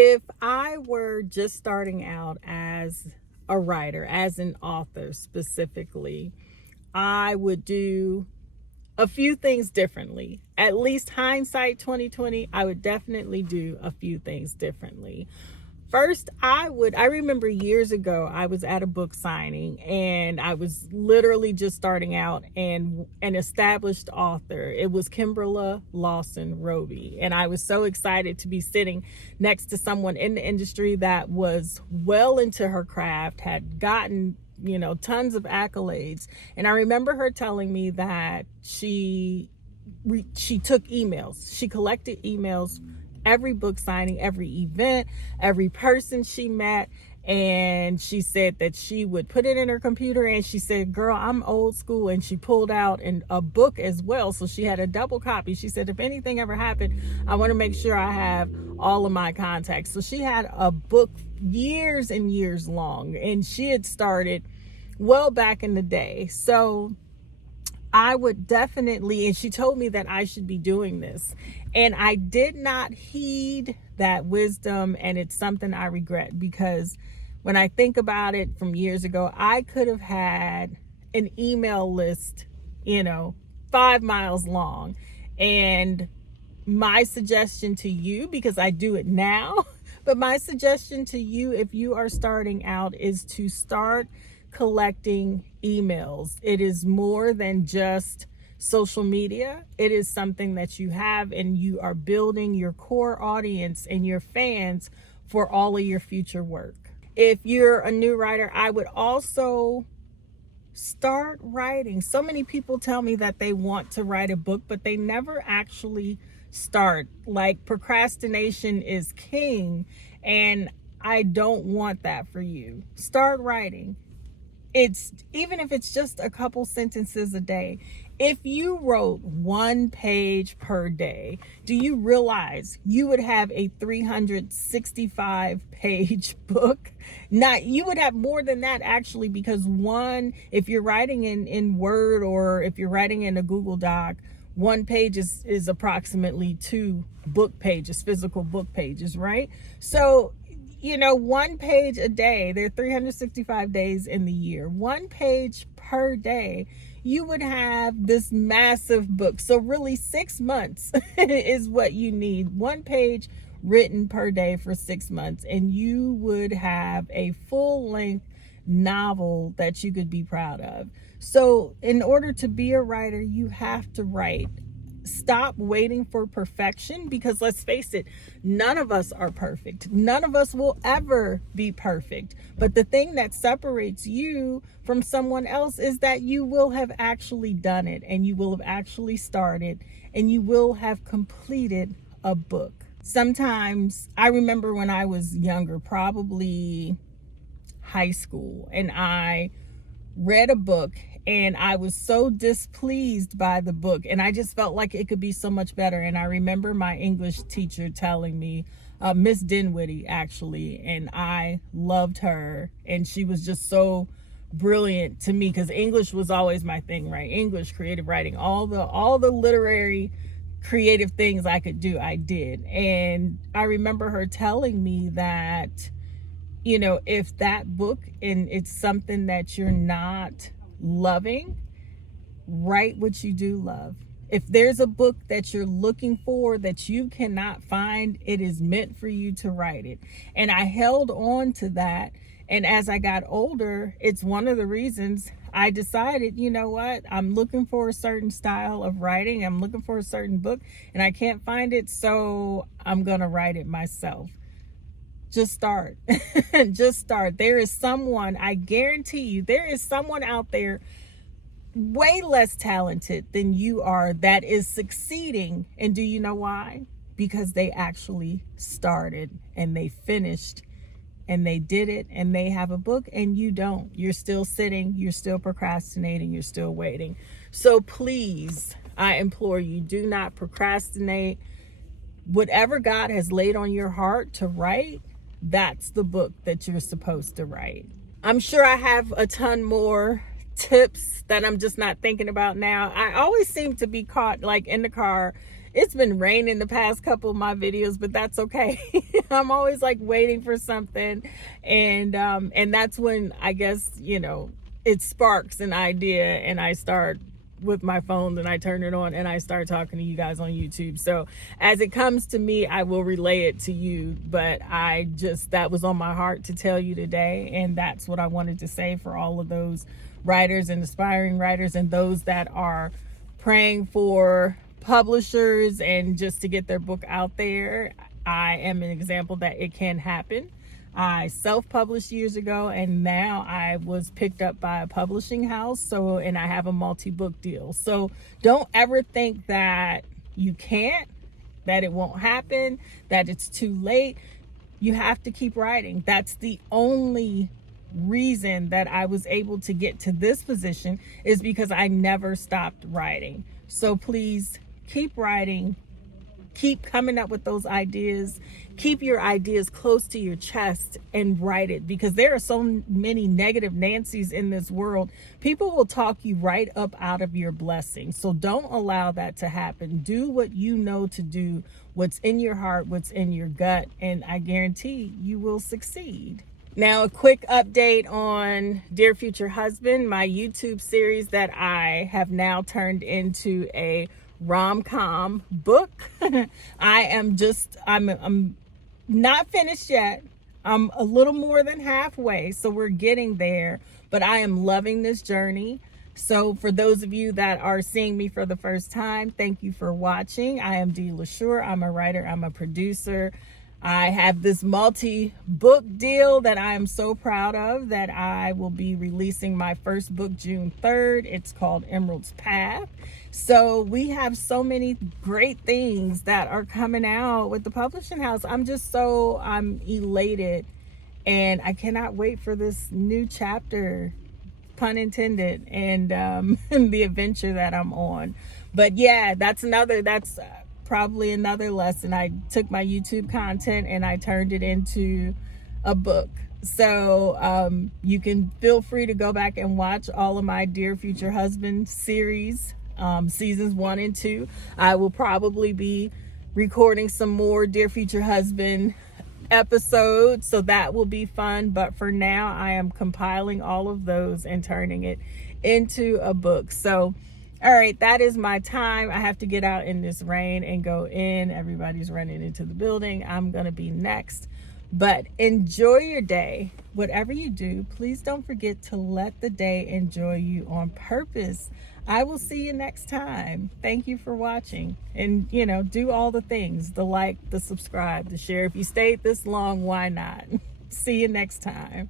If I were just starting out as a writer, as an author specifically, I would do a few things differently. At least hindsight 2020, I would definitely do a few things differently. First, I remember years ago, I was at a book signing and I was literally just starting out and an established author. It was Kimberla Lawson Roby. And I was so excited to be sitting next to someone in the industry that was well into her craft, had gotten tons of accolades. And I remember her telling me that she took emails. She collected emails every book signing, every event, every person she met. And she said that she would put it in her computer, and she said, girl, I'm old school. And she pulled out a book as well. So she had a double copy. She said, if anything ever happened, I want to make sure I have all of my contacts. So she had a book years and years long, and she had started well back in the day. So I would definitely, and she told me that I should be doing this. And I did not heed that wisdom. And it's something I regret, because when I think about it from years ago, I could have had an email list, 5 miles long. And my suggestion to you, because I do it now, but my suggestion to you, if you are starting out, is to start collecting emails. It is more than just social media. It is something that you have, and you are building your core audience and your fans for all of your future work. If you're a new writer, I would also start writing. So many people tell me that they want to write a book, but they never actually start. Like, procrastination is king, and I don't want that for you. Start writing. Even if it's just a couple sentences a day. If you wrote 1 page per day, do you realize you would have a 365 page book? You would have more than that, actually, because if you're writing in Word, or if you're writing in a Google Doc, 1 page is approximately 2 book pages, physical book pages, right? So 1 page a day. There are 365 days in the year. 1 page per day, you would have this massive book. So really 6 months is what you need. 1 page written per day for 6 months, and you would have a full-length novel that you could be proud of. So in order to be a writer, you have to write. Stop waiting for perfection, because let's face it, none of us are perfect. None of us will ever be perfect. But the thing that separates you from someone else is that you will have actually done it, and you will have actually started, and you will have completed a book. Sometimes, I remember when I was younger, probably high school, and I read a book, and I was so displeased by the book, and I just felt like it could be so much better. And I remember my English teacher telling me, Miss Dinwiddie, actually, and I loved her, and she was just so brilliant to me, because English was always my thing, right? English, creative writing, all the literary creative things I could do, I did. And I remember her telling me that, if that book, and it's something that you're not loving, write what you do love. If there's a book that you're looking for that you cannot find, it is meant for you to write it. And I held on to that. And as I got older, it's one of the reasons I decided, you know what, I'm looking for a certain style of writing. I'm looking for a certain book, and I can't find it. So I'm going to write it myself. Just start. Just start. There is someone, I guarantee you, there is someone out there way less talented than you are that is succeeding. And do you know why? Because they actually started, and they finished, and they did it, and they have a book, and you don't. You're still sitting, you're still procrastinating, you're still waiting. So please, I implore you, do not procrastinate. Whatever God has laid on your heart to write, that's the book that you're supposed to write. I'm sure I have a ton more tips that I'm just not thinking about now. I always seem to be caught, like, in the car It's been raining the past couple of my videos, but that's okay. I'm always like waiting for something, and that's when I guess, you know, it sparks an idea, and I start with my phone, and I turn it on and I start talking to you guys on YouTube. So as it comes to me, I will relay it to you, but that was on my heart to tell you today, and that's what I wanted to say for all of those writers and aspiring writers and those that are praying for publishers and just to get their book out there. I am an example that it can happen. I self-published years ago, and now I was picked up by a publishing house. And I have a multi-book deal. So don't ever think that you can't, that it won't happen, that it's too late. You have to keep writing. That's the only reason that I was able to get to this position, is because I never stopped writing. So please keep writing. Keep coming up with those ideas. Keep your ideas close to your chest and write it, because there are so many negative Nancys in this world. People will talk you right up out of your blessing. So don't allow that to happen. Do what you know to do, what's in your heart, what's in your gut, and I guarantee you will succeed. Now, a quick update on Dear Future Husband, my YouTube series that I have now turned into a rom-com book. I'm not finished yet. I'm a little more than halfway, so we're getting there, but I am loving this journey. So for those of you that are seeing me for the first time, thank you for watching. I am Dee LaSure. I'm a writer, I'm a producer. I have this multi-book deal that I am so proud of, that I will be releasing my first book June 3rd. It's called Emerald's Path. So we have so many great things that are coming out with the publishing house. I'm elated, and I cannot wait for this new chapter, pun intended, and the adventure that I'm on. But yeah, that's probably another lesson. I took my YouTube content and I turned it into a book. So you can feel free to go back and watch all of my Dear Future Husband series, seasons 1 and 2. I will probably be recording some more Dear Future Husband episodes, so that will be fun. But for now, I am compiling all of those and turning it into a book. So all right, that is my time. I have to get out in this rain and go in. Everybody's running into the building. I'm going to be next. But enjoy your day. Whatever you do, please don't forget to let the day enjoy you on purpose. I will see you next time. Thank you for watching. And, do all the things, the like, the subscribe, the share. If you stayed this long, why not? See you next time.